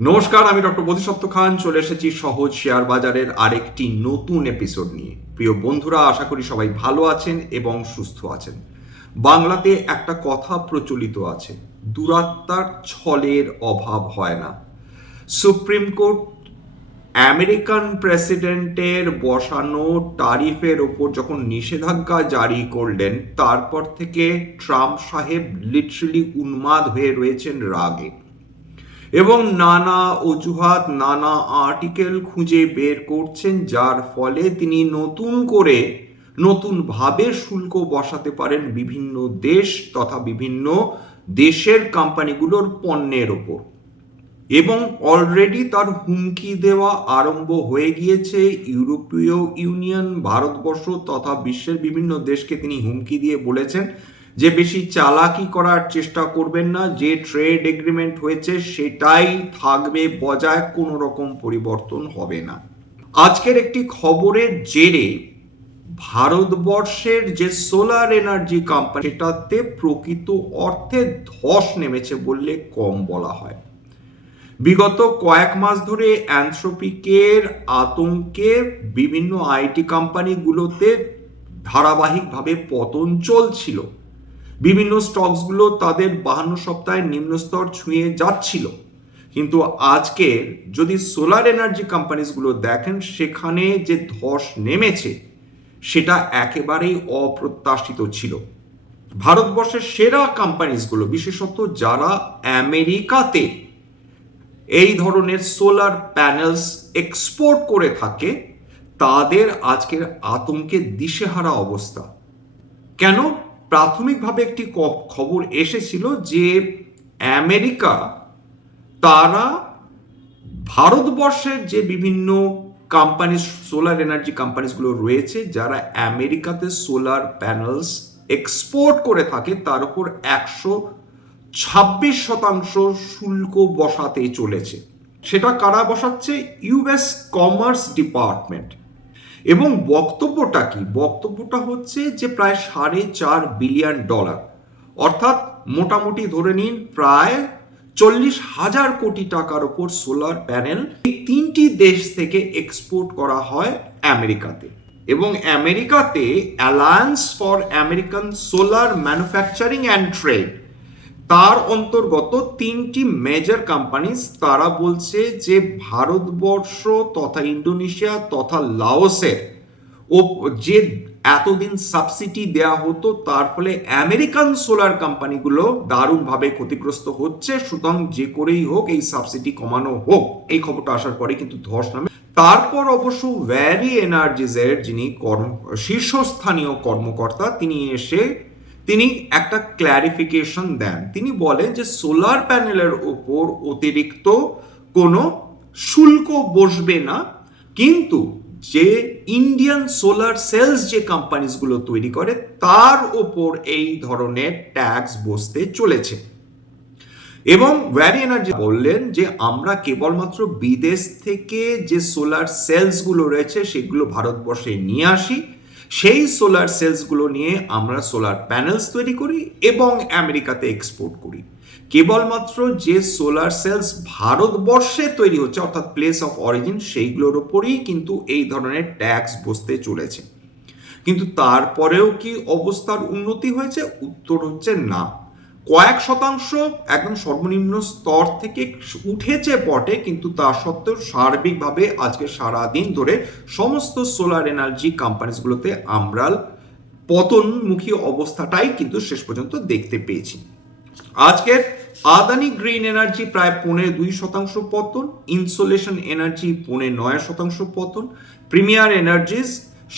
নমস্কার, আমি ডক্টর বোধিসত্ত্ব খান চলে এসেছি সহজ শেয়ার বাজারের আরেকটি নতুন এপিসোড নিয়ে। প্রিয় বন্ধুরা, আশা করি সবাই ভালো আছেন এবং সুস্থ আছেন। বাংলাতে একটা কথা প্রচলিত আছে, দুরাত্মার ছলের অভাব হয় না। সুপ্রিম কোর্ট আমেরিকান প্রেসিডেন্টের বসানো ট্যারিফের ওপর যখন নিষেধাজ্ঞা জারি করলেন, তারপর থেকে ট্রাম্প সাহেব লিটারালি উন্মাদ হয়ে রয়েছেন রাগে এবং নানা অজুহাত, নানা আর্টিকেল খুঁজে বের করছেন, যার ফলে তিনি নতুনভাবে শুল্ক বসাতে পারেন বিভিন্ন দেশ তথা বিভিন্ন দেশের কোম্পানিগুলোর পণ্যের ওপর। এবং অলরেডি তার হুমকি দেওয়া আরম্ভ হয়ে গিয়েছে। ইউরোপীয় ইউনিয়ন, ভারতবর্ষ তথা বিশ্বের বিভিন্ন দেশকে তিনি হুমকি দিয়ে বলেছেন যে বেশি চালাকি করার চেষ্টা করবেন না, যে ট্রেড এগ্রিমেন্ট হয়েছে সেটাই থাকবে বজায়, কোনো রকম পরিবর্তন হবে না। আজকের একটি খবরের জেরে ভারতবর্ষের যে সোলার এনার্জি কোম্পানি, সেটাতে প্রকৃত অর্থে ধস নেমেছে বললে কম বলা হয়। বিগত কয়েক মাস ধরে অ্যানথ্রোপিকের আতঙ্কে বিভিন্ন আইটি কোম্পানিগুলোতে ধারাবাহিকভাবে পতন চলছিল। বিভিন্ন স্টকসগুলো তাদের 52 সপ্তাহের নিম্নস্তর ছুঁয়ে যাচ্ছিল। কিন্তু আজকে যদি সোলার এনার্জি কোম্পানিসগুলো দেখেন, সেখানে যে ধস নেমেছে সেটা একেবারেই অপ্রত্যাশিত ছিল। ভারতবর্ষের সেরা কোম্পানিসগুলো, বিশেষত যারা আমেরিকাতে এই ধরনের সোলার প্যানেলস এক্সপোর্ট করে থাকে, তাদের আজকের আতঙ্কে দিশেহারা অবস্থা। কেন? প্রাথমিকভাবে একটি খবর এসেছিল যে আমেরিকা তারা ভারতবর্ষের যে বিভিন্ন কোম্পানি, সোলার এনার্জি কোম্পানিসগুলো রয়েছে, যারা আমেরিকাতে সোলার প্যানেলস এক্সপোর্ট করে থাকে, তার উপর 126% শুল্ক বসাতে চলেছে। সেটা কারা বসাচ্ছে? US commerce department. এবং বক্তব্যটা কি? বক্তব্যটা হচ্ছে যে প্রায় $4.5 বিলিয়ন, অর্থাৎ মোটামুটি ধরে নিন প্রায় 40,000 কোটি টাকার ওপর সোলার প্যানেল এই 3টি দেশ থেকে এক্সপোর্ট করা হয় আমেরিকাতে। এবং আমেরিকাতে alliance for American solar manufacturing and trade, তার অন্তর্গত 3টি মেজর কোম্পানিজ, তারা বলছে যে ভারতবর্ষ তথা ইন্দোনেশিয়া তথা লাওসের ও যে এতদিন সাবসিডি দেয়া হতো, তার ফলে আমেরিকান সোলার কোম্পানিগুলো দারুণভাবে ক্ষতিগ্রস্ত হচ্ছে। সুতরাং যে করেই হোক এই সাবসিডি কমানো হোক। এই খবরটা আসার পরে কিন্তু ধস নামে। তারপর অবশ্য ভ্যারি এনার্জিজের যিনি শীর্ষস্থানীয় কর্মকর্তা, তিনি একটা ক্ল্যারিফিকেশন দেন। তিনি বলেন যে সোলার প্যানেলের ওপর অতিরিক্ত কোনো শুল্ক বসবে না, কিন্তু যে ইন্ডিয়ান সোলার সেলস যে কোম্পানিসগুলো তৈরি করে তার ওপর এই ধরনের ট্যাক্স বসতে চলেছে। এবং ভ্যারি এনার্জি বললেন যে আমরা কেবলমাত্র বিদেশ থেকে যে সোলার সেলসগুলো রয়েছে সেগুলো ভারতবর্ষে নিয়ে আসি, সেই সোলার সেলসগুলো নিয়ে আমরা সোলার প্যানেলস তৈরি করি এবং আমেরিকাতে এক্সপোর্ট করি। কেবলমাত্র যে সোলার সেলস ভারতবর্ষে তৈরি হচ্ছে, অর্থাৎ প্লেস অফ অরিজিন, সেইগুলোর ওপরই কিন্তু এই ধরনের ট্যাক্স বসতে চলেছে। কিন্তু তারপরেও কি অবস্থার উন্নতি হয়েছে? উত্তর হচ্ছে না। কয়েক শতাংশ একদম সর্বনিম্ন স্তর থেকে উঠেছে বটে, কিন্তু তা সত্ত্বেও সার্বিকভাবে আজকে সারাদিন ধরে সমস্ত সোলার এনার্জি কোম্পানিসগুলোতে আমরা পতনমুখী অবস্থাটাই কিন্তু শেষ পর্যন্ত দেখতে পেয়েছি। আজকের আদানি গ্রিন এনার্জি প্রায় 2.5% পতন, ইনসোলেশন এনার্জি 9.5% পতন, প্রিমিয়ার এনার্জিস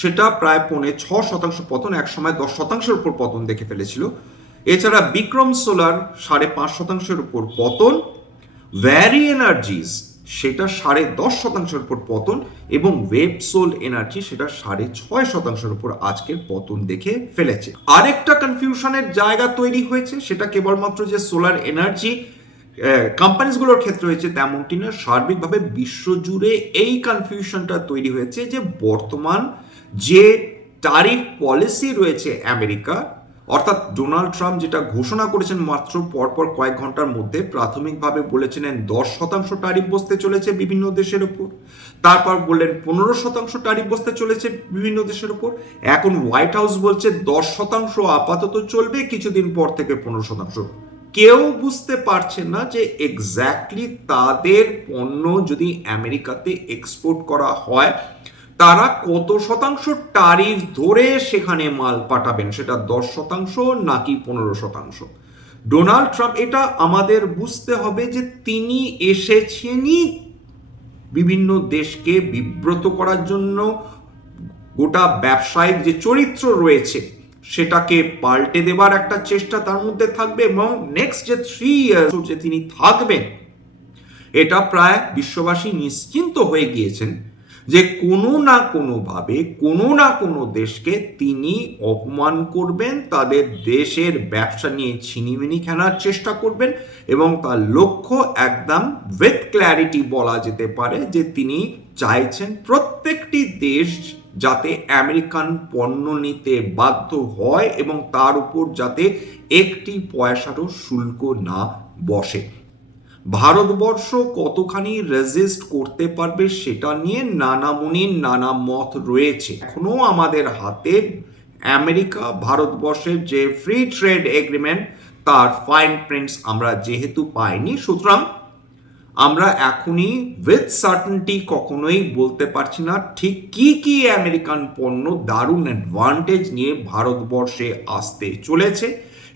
সেটা প্রায় 6.5% পতন, একসময় 10%-এর উপর পতন দেখে ফেলেছিল। এছাড়া বিক্রম সোলার 5.5%-এর উপর পতন, ভ্যারি এনার্জিস সেটা 10.5%-এর উপর পতন, এবং ওয়েবসোল এনার্জি সেটা 6.5%-এর উপর আজকের পতন দেখে ফেলেছে। আরেকটা কনফিউশনের জায়গা তৈরি হয়েছে, সেটা কেবলমাত্র যে সোলার এনার্জি কোম্পানিসগুলোর ক্ষেত্রে হয়েছে তেমনটি না, সার্বিকভাবে বিশ্বজুড়ে এই কনফিউশনটা তৈরি হয়েছে যে বর্তমান যে ট্যারিফ পলিসি রয়েছে আমেরিকা, অর্থাৎ ডোনাল্ড ট্রাম্প যেটা ঘোষণা করেছেন মাত্র পরপর কয়েক ঘন্টার মধ্যে, প্রাথমিকভাবে বলেছিলেন 10% ট্যারিফ বসতে চলেছে বিভিন্ন দেশের ওপর, তারপর বললেন 15% ট্যারিফ বসতে চলেছে বিভিন্ন দেশের ওপর, এখন হোয়াইট হাউস বলছে 10% আপাতত চলবে, কিছুদিন পর থেকে 15%। কেউ বুঝতে পারছে না যে এক্স্যাক্টলি তাদের পণ্য যদি আমেরিকাতে এক্সপোর্ট করা হয় তারা কত শতাংশ ট্যারিফ ধরে সেখানে মাল পাঠাবেন, সেটা 10% নাকি 15%। ডোনাল্ড ট্রাম্প, এটা আমাদের বুঝতে হবে যে তিনি এসেছেনই বিভিন্ন দেশকে বিব্রত করার জন্য, গোটা ব্যবসায়িক যে চরিত্র রয়েছে সেটাকে পাল্টে দেবার একটা চেষ্টা তার মধ্যে থাকবে, এবং নেক্সট যে 3 ইয়ার্স যে তিনি থাকবেন, এটা প্রায় বিশ্ববাসী নিশ্চিন্ত হয়ে গিয়েছেন যে কোনো না কোনোভাবে কোনো না কোনো দেশকে তিনি অপমান করবেন, তাদের দেশের ব্যবসা নিয়ে ছিনিমিনি খেলার চেষ্টা করবেন, এবং তার লক্ষ্য একদম উইথ ক্ল্যারিটি বলা যেতে পারে যে তিনি চাইছেন প্রত্যেকটি দেশ যাতে আমেরিকান পণ্য নিতে বাধ্য হয় এবং তার উপর যাতে একটি পয়সারও শুল্ক না বসে। ভারতবর্ষ কতখানি রেজিস্ট করতে পারবে সেটা নিয়ে নানা মুনির নানা মত রয়েছে। এখনো আমাদের হাতে আমেরিকা ভারতবর্ষের যে ফ্রি ট্রেড এগ্রিমেন্ট তার ফাইন প্রিন্টস আমরা যেহেতু পাইনি, সুতরাং আমরা এখনই উইথ সার্টেনটি কখনোই বলতে পারছি না ঠিক কি কি আমেরিকান পণ্য দারুণ অ্যাডভান্টেজ নিয়ে ভারতবর্ষে আসতে চলেছে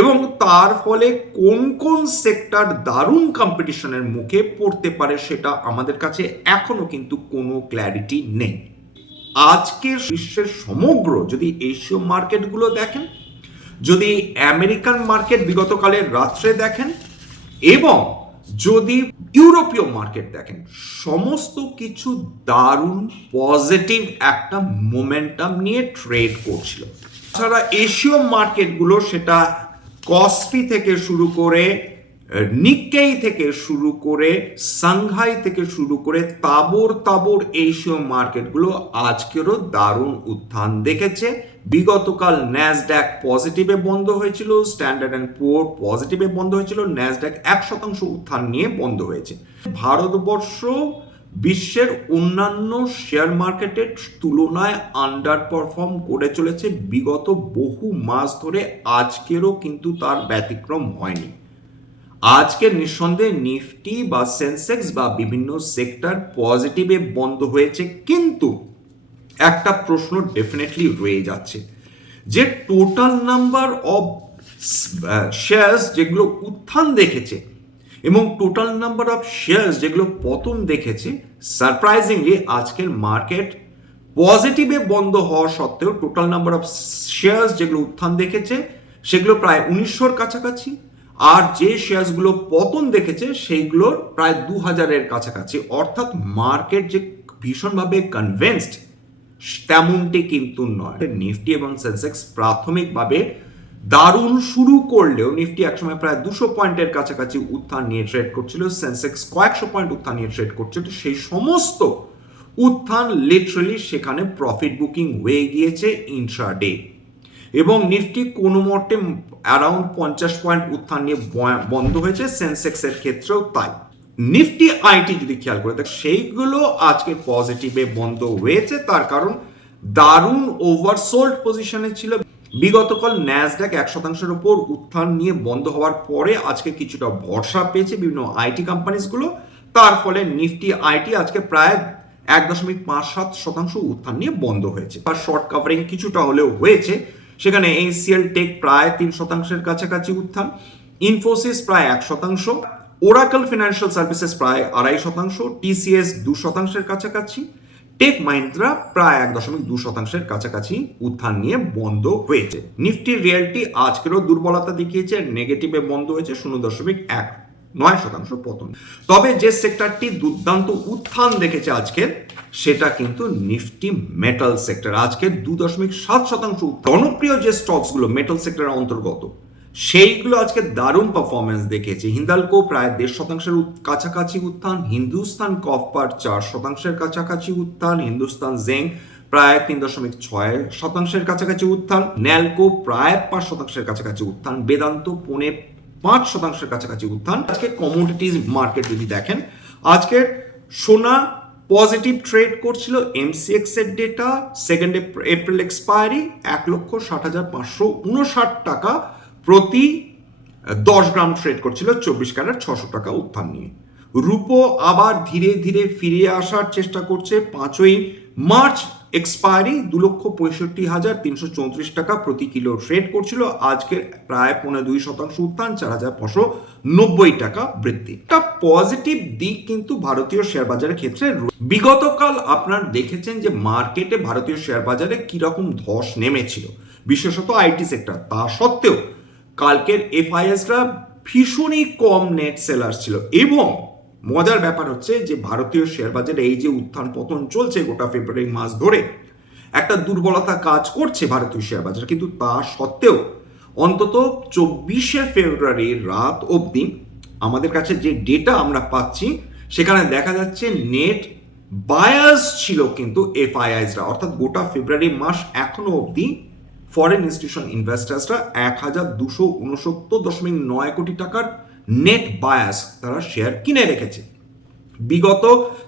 এবং তার ফলে কোন কোন সেক্টর দারুণ কম্পিটিশনের মুখে পড়তে পারে সেটা আমাদের কাছে এখনো কিন্তু কোনো ক্ল্যারিটি নেই। আজকে বিশ্বের সমগ্র যদি এশীয় মার্কেটগুলো দেখেন, যদি আমেরিকান মার্কেট বিগতকালের রাত্রে দেখেন এবং যদি ইউরোপীয় মার্কেট দেখেন, সমস্ত কিছু দারুণ পজিটিভ একটা মোমেন্টাম নিয়ে ট্রেড করছিল। তাছাড়া এশীয় মার্কেটগুলো সেটা কসপি থেকে শুরু করে নিক্কেই থেকে শুরু করে সাংহাই থেকে শুরু করে তাবর তাবর এশীয় মার্কেটগুলো আজকেরও দারুণ উত্থান দেখেছে। বিগতকাল ন্যাসড্যাক পজিটিভে বন্ধ হয়েছিল, স্ট্যান্ডার্ড অ্যান্ড পুওর পজিটিভে বন্ধ হয়েছিল, ন্যাসড্যাক 1% উত্থান নিয়ে বন্ধ হয়েছে। ভারতবর্ষ বিশ্বের অন্যান্য শেয়ার মার্কেটের তুলনায় আন্ডার পারফর্ম করে চলেছে বিগত বহু মাস ধরে, আজকেরও কিন্তু তার ব্যতিক্রম হয়নি। আজকে নিঃসন্দেহে নিফটি বা সেন্সেক্স বা বিভিন্ন সেক্টর পজিটিভে বন্ধ হয়েছে, কিন্তু একটা প্রশ্ন ডেফিনেটলি রয়ে যাচ্ছে যে টোটাল নাম্বার অফ শেয়ার্স যেগুলো উত্থান দেখেছে এবং টোটাল নাম্বার অফ শেয়ার্স যেগুলো পতন দেখেছে, সারপ্রাইজিংলি আজকের মার্কেট পজিটিভে বন্ধ হওয়া সত্ত্বেও টোটাল নাম্বার অফ শেয়ার্স যেগুলো উত্থান দেখেছে সেগুলো প্রায় 1900-র কাছাকাছি, আর যে শেয়ারসগুলো পতন দেখেছে সেইগুলোর প্রায় 2000-এর কাছাকাছি। অর্থাৎ মার্কেট যে ভীষণভাবে কনভিন্সড তেমনটি কিন্তু নয়। নিফটি এবং সেন্সেক্স প্রাথমিকভাবে দারুণ শুরু করলেও নিফটি একসময় প্রায় 200 পয়েন্টের কাছাকাছি উত্থান নিয়ে ট্রেড করছিল, সেন্সেক্স কয়েকশো পয়েন্ট উত্থান নিয়ে ট্রেড করছিল। সেই সমস্ত উত্থান লিটারালি সেখানে প্রফিট বুকিং হয়ে গিয়েছে ইন্ট্রাডে, এবং নিফটি কোনো মতে অ্যারাউন্ড 50 পয়েন্ট উত্থান নিয়ে বন্ধ হয়েছে, সেন্সেক্সের ক্ষেত্রেও তাই। নিফটি আইটি যদি খেয়াল করে দেখ, সেইগুলো আজকে পজিটিভে বন্ধ হয়েছে, তার কারণ দারুণ ওভারসোল্ড পজিশনে ছিল। বিগতকাল ন্যাসড্যাক 1%-এর উপর উত্থান নিয়ে বন্ধ হওয়ার পরে আজকে কিছুটা ভরসা পেয়েছে বিভিন্ন আইটি কোম্পানিজগুলো, তার ফলে নিফটি আইটি আজকে প্রায় 1.57% উত্থান নিয়ে বন্ধ হয়েছে। আর শর্ট কাভারিং কিছুটা হলেও হয়েছে, সেখানে এনসিএল টেক প্রায় 3%-এর কাছাকাছি উত্থান, ইনফোসিস প্রায় 1%, ওরাকল ফিনান্সিয়াল সার্ভিসেস প্রায় 2.5%, টিসিএস 2%-এর কাছাকাছি, টেক মাহিন্দ্রা প্রায় 1.2%-এর কাছাকাছি উত্থান নিয়ে বন্ধ হয়েছে। নিফটি রিয়েলটি আজকেরও দুর্বলতা দেখিয়েছে, নেগেটিভে বন্ধ হয়েছে 0.19% পতন। তবে যে সেক্টরটি দুর্দান্ত উত্থান দেখেছে আজকের, সেটা কিন্তু নিফটি মেটাল সেক্টর। আজকে 2.7% জনপ্রিয় যে স্টকসগুলো মেটাল সেক্টরের অন্তর্গত সেইগুলো আজকে দারুণ পারফরমেন্স দেখেছে। হিন্দালকো প্রায় 1.5%-এর কাছাকাছি উত্থান, হিন্দুস্তান কপার 4%-এর কাছাকাছি উত্থান, হিন্দুস্তান জিঙ্ক প্রায় 3.6% কাছাকাছি উত্থান, ন্যালকো প্রায় 5% কাছাকাছি উত্থান, বেদান্ত 5.5% কাছাকাছি উত্থান। আজকে কমোডিটিজ মার্কেট যদি দেখেন, আজকে সোনা পজিটিভ ট্রেড করছিল, এমসিএক্স এর ডেটা 2 এপ্রিল এক্সপায়ারি 1,60,559 টাকা প্রতি 10 গ্রাম ট্রেড করছিল, 24 ক্যারেট 600 টাকা উত্থান নিয়ে। রুপো আবার ধীরে ধীরে ফিরে আসার চেষ্টা করছে, 5ই মার্চ এক্সপায়ারি 2,65,334 টাকা প্রতি কিলো ট্রেড করছিল, আজকে প্রায় 2.5% উত্থান, 4,590 টাকা বৃদ্ধি। একটা পজিটিভ দিক কিন্তু ভারতীয় শেয়ার বাজারের ক্ষেত্রে বিগতকাল আপনারা দেখেছেন যে মার্কেটে ভারতীয় শেয়ার বাজারে কিরকম ধস নেমেছিল, বিশেষত আইটি সেক্টর। তা সত্ত্বেও কালকের এফআইএসরা ভীষণই কম নেট সেলার ছিল, এবং মজার ব্যাপার হচ্ছে যে ভারতীয় শেয়ার বাজারে এই যে উত্থান পতন চলছে গোটা ফেব্রুয়ারি মাস ধরে, একটা দুর্বলতা কাজ করছে ভারতীয় শেয়ার বাজার, কিন্তু তা সত্ত্বেও অন্তত 24শে ফেব্রুয়ারির রাত অবধি আমাদের কাছে যে ডেটা আমরা পাচ্ছি সেখানে দেখা যাচ্ছে নেট বায়াস ছিল কিন্তু এফআইআইসরা, অর্থাৎ গোটা ফেব্রুয়ারি মাস এখনো অবধি ফরেন ইনস্টিটিউশন ইনভেস্টার্সরা 1,269.9 কোটি টাকার নেট বায়াস তারা শেয়ার কিনে রেখেছে। বিগত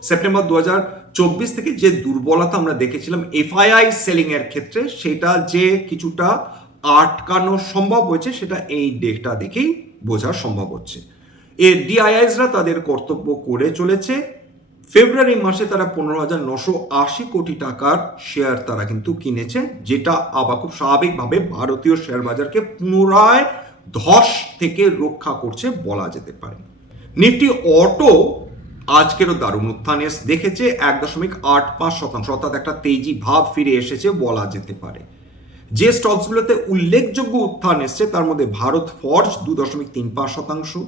সেপ্টেম্বর 2024 থেকে যে দুর্বলতা আমরা দেখেছিলাম এফআইআই সেলিং এর ক্ষেত্রে, সেটা যে কিছুটা আটকানো সম্ভব হয়েছে সেটা এই ডেটা দেখেই বোঝা সম্ভব হচ্ছে। এর ডিআইআইসরা তাদের কর্তব্য করে চলেছে। ফেব্রুয়ারি মাসে তারা 15,980 কোটি টাকার শেয়ার তারা কিন্তু কিনেছে, যেটা আবার খুব স্বাভাবিকভাবে ভারতীয় শেয়ার বাজারকে পুনরায় ধস থেকে রক্ষা করছে বলা যেতে পারে। নিফটি অটো আজকেরও দারুণ উত্থান দেখেছে, 1.85%, অর্থাৎ একটা তেজি ভাব ফিরে এসেছে বলা যেতে পারে। যে স্টকসগুলোতে উল্লেখযোগ্য উত্থান এসছে তার মধ্যে ভারত ফর্জ 2.35%,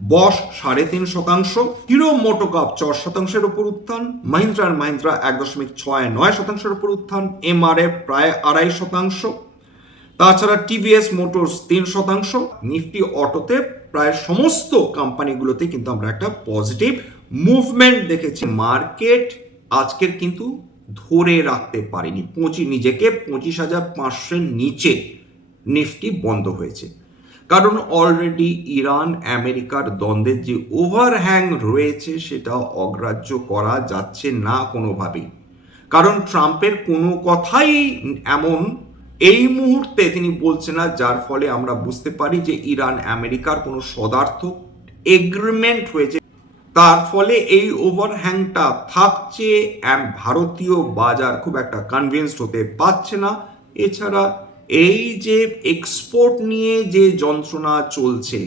বশ 3.5%, হিরো মোটোকাপ 4%-এর উপর উত্থান, মাহিন্দ্রা অ্যান্ড মাহিন্দ্রা 1.69%-এর উপর উত্থান, এমআরএফ প্রায় 2.5%, তাছাড়া টিভিএস মোটরস 3%। নিফটি অটোতে প্রায় সমস্ত কোম্পানিগুলোতে কিন্তু আমরা একটা পজিটিভ মুভমেন্ট দেখেছি। মার্কেট আজকের কিন্তু ধরে রাখতে পারেনি, নিজেকে 25,500-এর নিচে নিফটি বন্ধ হয়েছে, কারণ অলরেডি ইরান আমেরিকার দ্বন্দ্বের যে ওভারহ্যাং রয়েছে সেটা অগ্রাহ্য করা যাচ্ছে না কোনোভাবেই, কারণ ট্রাম্পের কোনো কথাই এমন এই মুহূর্তে তিনি বলছেন না যার ফলে আমরা বুঝতে পারি যে ইরান আমেরিকার কোনো সদার্থক এগ্রিমেন্ট হয়েছে, তার ফলে এই ওভারহ্যাংটা থাকছে, ভারতীয় বাজার খুব একটা কনভিন্সড হতে পারছে না। এছাড়া এই যে এক্সপোর্ট নিয়ে যে যন্ত্রণা চলছে,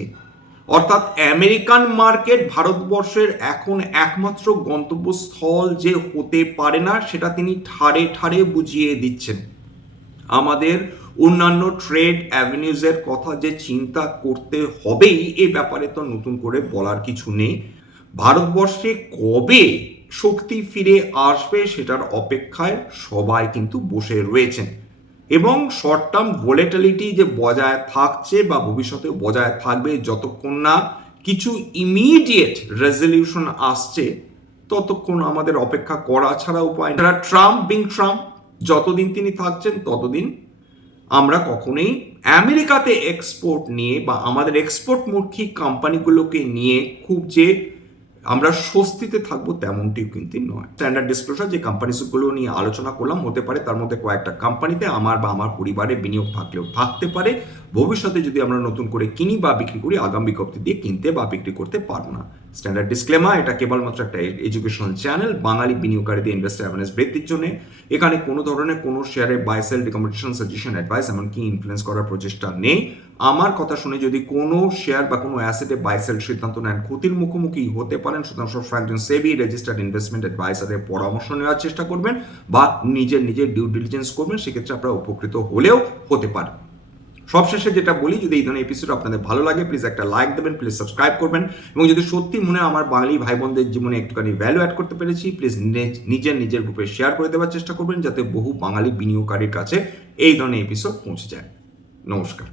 অর্থাৎ আমেরিকান মার্কেট ভারতবর্ষের এখন একমাত্র গন্তব্যস্থল যে হতে পারে না সেটা তিনি ঠাড়ে ঠাড়ে বুঝিয়ে দিচ্ছেন। আমাদের অন্যান্য ট্রেড অ্যাভিনিউজের কথা যে চিন্তা করতে হবেই, এ ব্যাপারে তো নতুন করে বলার কিছু নেই। ভারতবর্ষে কবে শক্তি ফিরে আসবে সেটার অপেক্ষায় সবাই কিন্তু বসে রয়েছেন, এবং শর্ট টার্ম ভোলেটিলিটি যে বজায় থাকছে বা ভবিষ্যতে বজায় থাকবে যতক্ষণ না কিছু ইমিডিয়েট রেজলিউশন আসছে ততক্ষণ আমাদের অপেক্ষা করা ছাড়া উপায় নেই। ট্রাম্প যতদিন তিনি থাকছেন ততদিন আমরা কখনোই আমেরিকাতে এক্সপোর্ট নিয়ে বা আমাদের এক্সপোর্টমুখী কোম্পানিগুলোকে নিয়ে খুব যে আমরা স্বস্তিতে থাকবো তেমনটিও কিন্তু নয়। স্ট্যান্ডার্ড ডিসক্লোজার যে কোম্পানিগুলো নিয়ে আলোচনা করলাম, হতে পারে তার মধ্যে কয়েকটা কোম্পানিতে আমার বা আমার পরিবারের বিনিয়োগ থাকলেও থাকতে পারে, ভবিষ্যতে যদি আমরা নতুন করে কিনি বা বিক্রি করি আগাম বিজ্ঞপ্তি দিয়ে কিনতে বা বিক্রি করতে পারবো না। স্ট্যান্ডার্ড ডিসক্লেমার, এটা কেবলমাত্র একটা এডুকেশনাল চ্যানেল, বাঙালি বিনিয়োগকারীদের ইনভেস্টার অ্যাওয়ারনেস বৃদ্ধির জন্য। এখানে কোনো ধরনের কোনো শেয়ারে buy sell recommendation, suggestion, advice এমনকি ইনফ্লুয়েন্স করার প্রচেষ্টা নেই। আমার কথা শুনে যদি কোনো শেয়ার বা কোনো অ্যাসেটে বাই সেল সিদ্ধান্ত নেন ক্ষতির মুখোমুখি হতে পারেন, সুতরাং সবসময় একজন সেবি রেজিস্টার্ড ইনভেস্টমেন্ট অ্যাডভাইসারের পরামর্শ নেওয়ার চেষ্টা করবেন বা নিজের ডিউ ডিলিজেন্স করবেন, সেক্ষেত্রে আপনারা উপকৃত হলেও হতে পারে। সবশেষে যেটা বলি, যদি এই ধরনের এপিসোড আপনাদের ভালো লাগে প্লিজ একটা লাইক দেবেন, প্লিজ সাবস্ক্রাইব করবেন, এবং যদি সত্যি মনে আমার বাঙালি ভাই বোনদের জীবনে একটুখানি ভ্যালু অ্যাড করতে পেরেছি প্লিজ নিজের গ্রুপে শেয়ার করে দেওয়ার চেষ্টা করবেন, যাতে বহু বাঙালি বিনিয়োগকারীর কাছে এই ধরনের এপিসোড পৌঁছে যায়। নমস্কার।